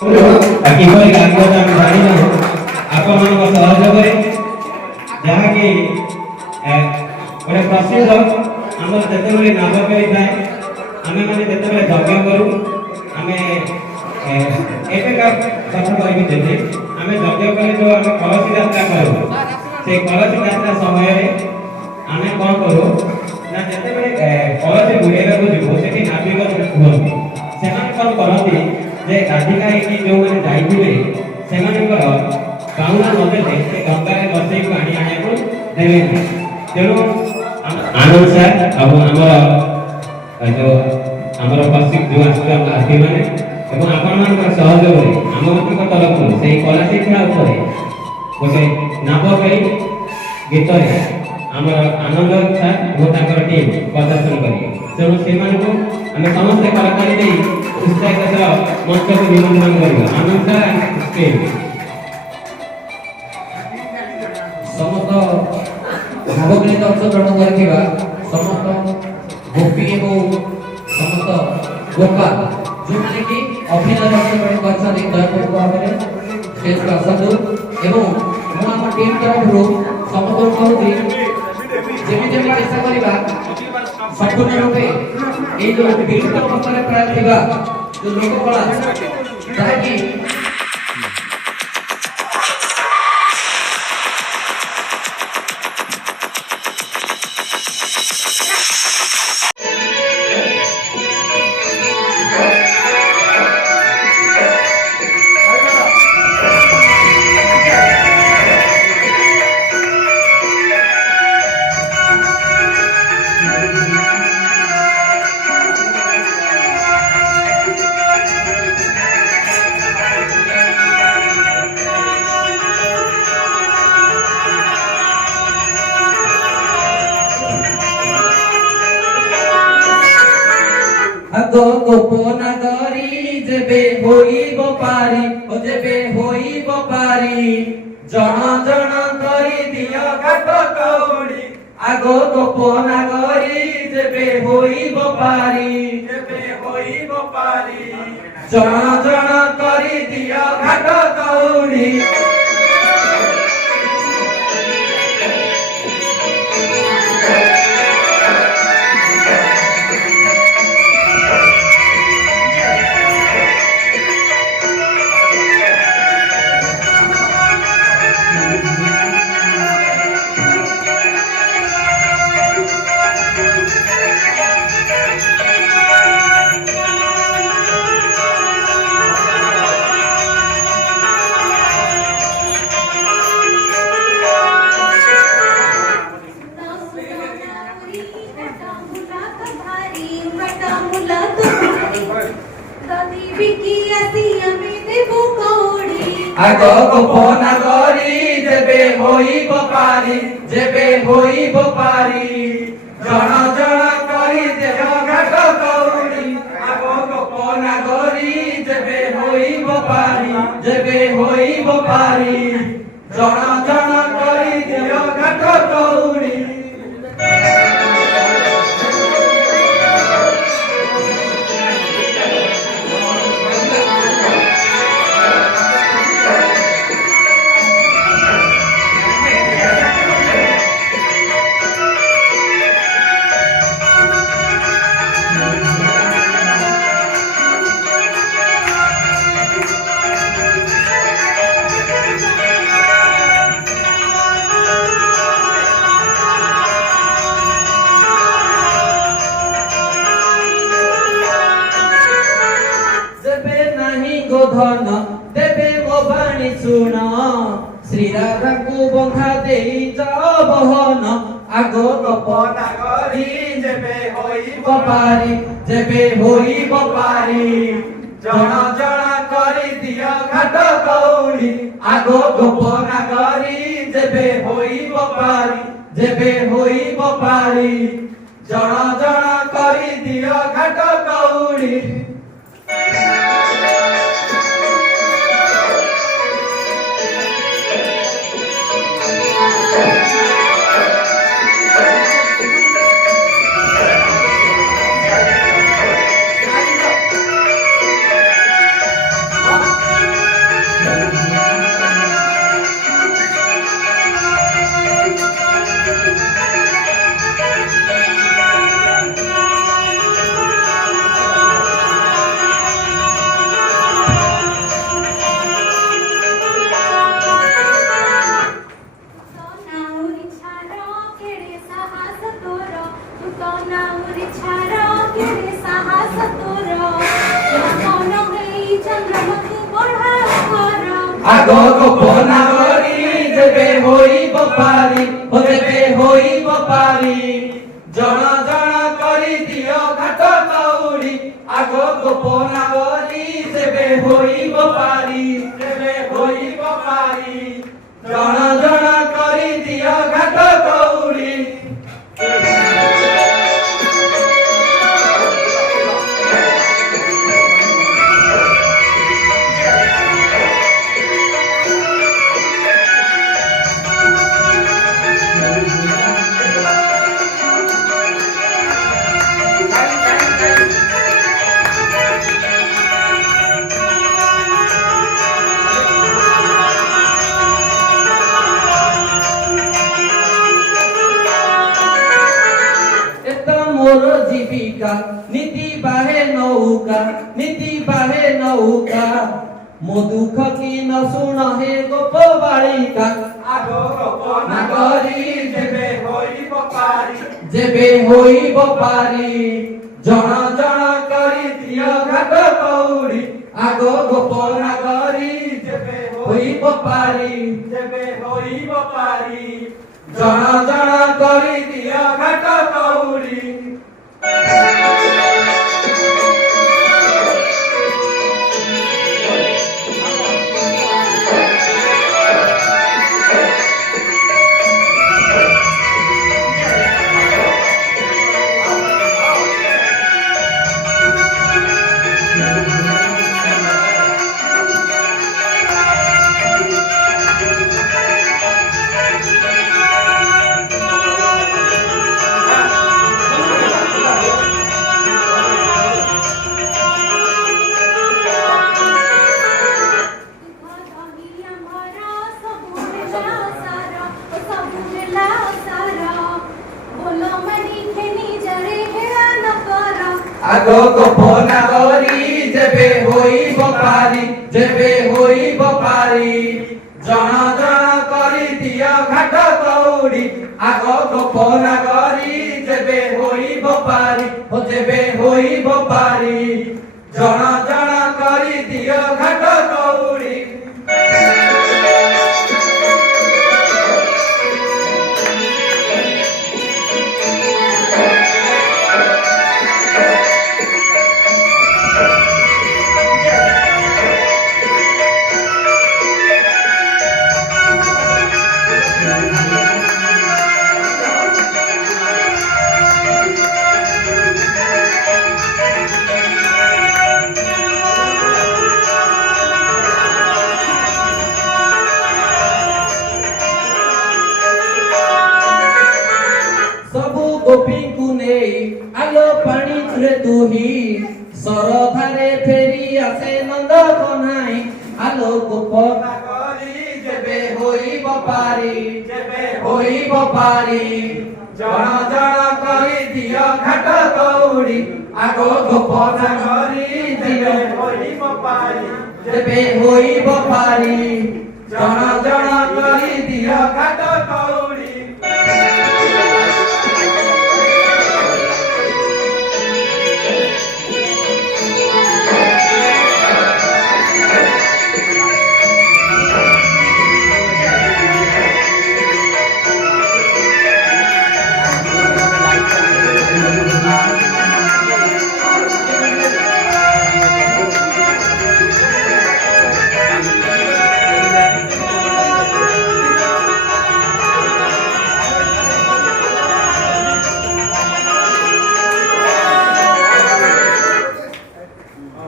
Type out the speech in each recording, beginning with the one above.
किपरि कार्य आम जानी आपण सहयोग जहाँकि गोटे प्रसिद्ध आमर जिते नागकरी थाए आम मैंने जिते यज्ञ करूँ आम एବେका कथा कहि देते आम यज्ञ कले जो आम कलश यात्रा करूँ से कलश यात्रा समय आम कौन करूँ ना जिते कलश बुड़ेगा जीवो से नाविक कहते से कौन करती जे गाधिका जो मैंने जाइए से पाउना नदेले से गंगा बसई को आनी आने को देवे तेणु आनंद सर अब आमर जो आमर प्रशिक्षक जो आसुम हाथी मैंने आपण मान सहयोग आम तरफ से कला शिक्षा गोटे नावकरी गीत आमर आनंद सर और टीम प्रदर्शन करेंगे तेणु से आम समस्त कलाकारी उत्साहित मंच को निमंत्रण कर आनंद सर समस्त भावगीत अंशग्रहण कर समस्त गोपी एवं समस्त गोपाल जो मैंने कि अभिनय अंशग्रहण कर दयापूर्वक भाव में स्टेज को आसतु एवं मुझे टीम तरफ समर्पण करुँगी जमी जमी चेष्टा करवा संपूर्ण रूपे ये जो विलुप्त अवस्था प्राय जो लोककला जहाँकि गो गोपना गरी जेबे होइबो पारी ओ जेबे होइबो पारी जण जण करी दियो घाट कौड़ी आगो गोपना गरी जेबे होइबो पारी जण जण करी दियो घाट कौड़ी आगो गोपना गरी जेबे होइबो पारी जण जण करी दियो घाट कौड़ी आगो गोपना गरी जेबे होइबो पारी जण जण करी दियो घाट कौड़ी गोधन देवे मो बाणी सुन श्री राधा को बंधा देई जाओ बहन आगो गोपना गरी जेबे होइबो पारी जण जण करी दियो घाट कौड़ी आगो गोपना गरी जेबे होइबो पारी जण जण करी दियो घाट कौड़ी আগ গোপনা করি যেবে হইব পারি ও যেবে হইব পারি জন জন করি দিও ঘাট দৌড়ি আগ গোপনা করি যেবে হইব পারি যেবে হইব পারি জন জন করি দিও ঘাট দৌড়ি মোর জীবিকা নীতি বাহে নৌকা নীতি বাহে নৌকা মধুখ কি ন শুণ হে গোপ বালিকা আগ গোপনা করি যেবে হইব পারি যেবে হইব পারি জন জন করি দিও ঘাট কৌড়ি আগ গোপনা করি যেবে হইব পারি যেবে হইব পারি জন জন করি দিও ঘাট কৌড়ি আগ গোপনা করি যেবে হইব পারি যেবে হইব পারি জন জন করি দিও ঘাট দৌড়ি আগ গোপনা করি যেবে হইব পারি ও যেবে হইব পারি জন জন করি দিও ঘাট দৌড়ি গোপীଙ୍କୁ নেই আলো পানি ছুঁড়ে তুহি সরধারে ফেরি আসে নন্দ কনাই আলো গোপনা করি যেবে হইব পারি যেবে হইব পারি জন জন করি দিও ঘাট দৌড়ি আগ গোপনা করি যেবে হইব পারি যেবে হইব পারি জন জন করি দিও ঘাট দৌড়ি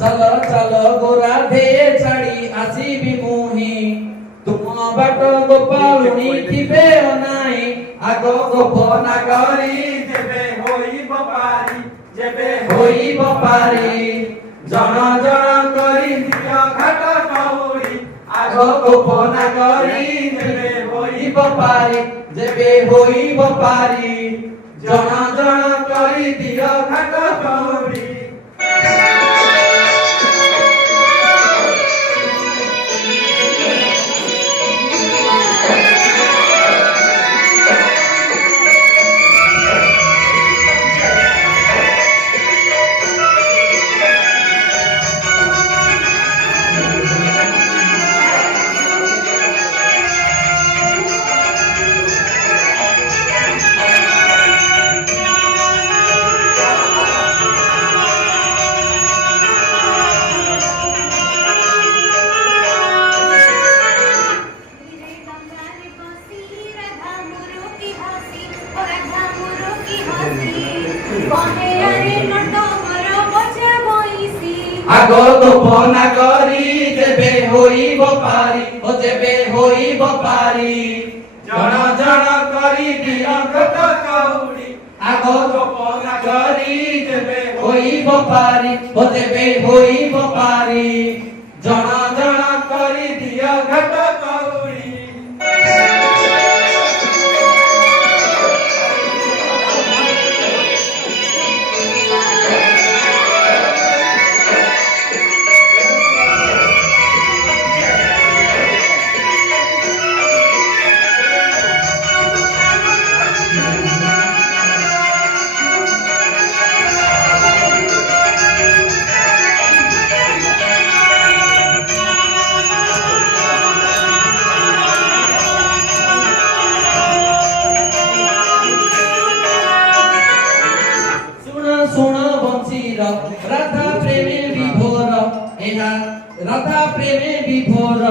চলো চলো গোরা ধেয়ে ছাড়ি আসিবি মুহি তুম বাট গোপালনি থিবে নাই আগ গোপনা করি যেবে হইব পারি যেবে হইব পারি জন জন করি দিও ঘাট দৌড়ি আগ গোপনা করি যেবে হইব পারি যেবে হইব পারি জন জন করি দিও ঘাট দৌড়ি আগ গোপনা করি যেবে হইব পারি ও যেবে হইব পারি জণ জণ করি দিয় ঘট কৌড়ি আগ গোপনা করি যেবে হইব পারি ও যেবে হইব পারি জণ জণ করি দিয় ঘট কৌড়ি শুণ শুণ বংশীর রাধা প্রেমে বিভোর এহা রাধা প্রেমে বিভোর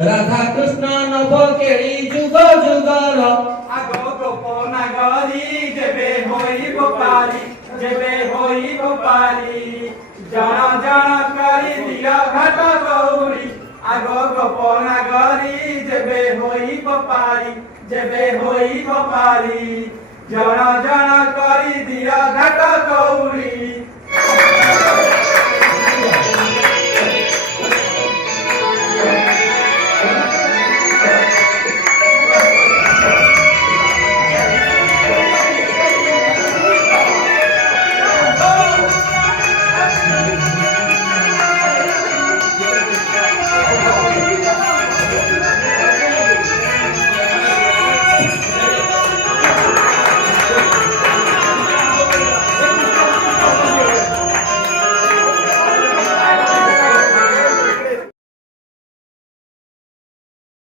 রাধা কৃষ্ণ নব কেড়ি যুগ যুগর আগ গোপনা করি যেবে হইব পারি যেবে হইব পারি জণ জণ করি দিয় ঘট কৌড়ি আগ গোপনা করি যেবে হইব পারি যেবে হইব পারি জণ জণ করি দিয় ঘট কৌড়ি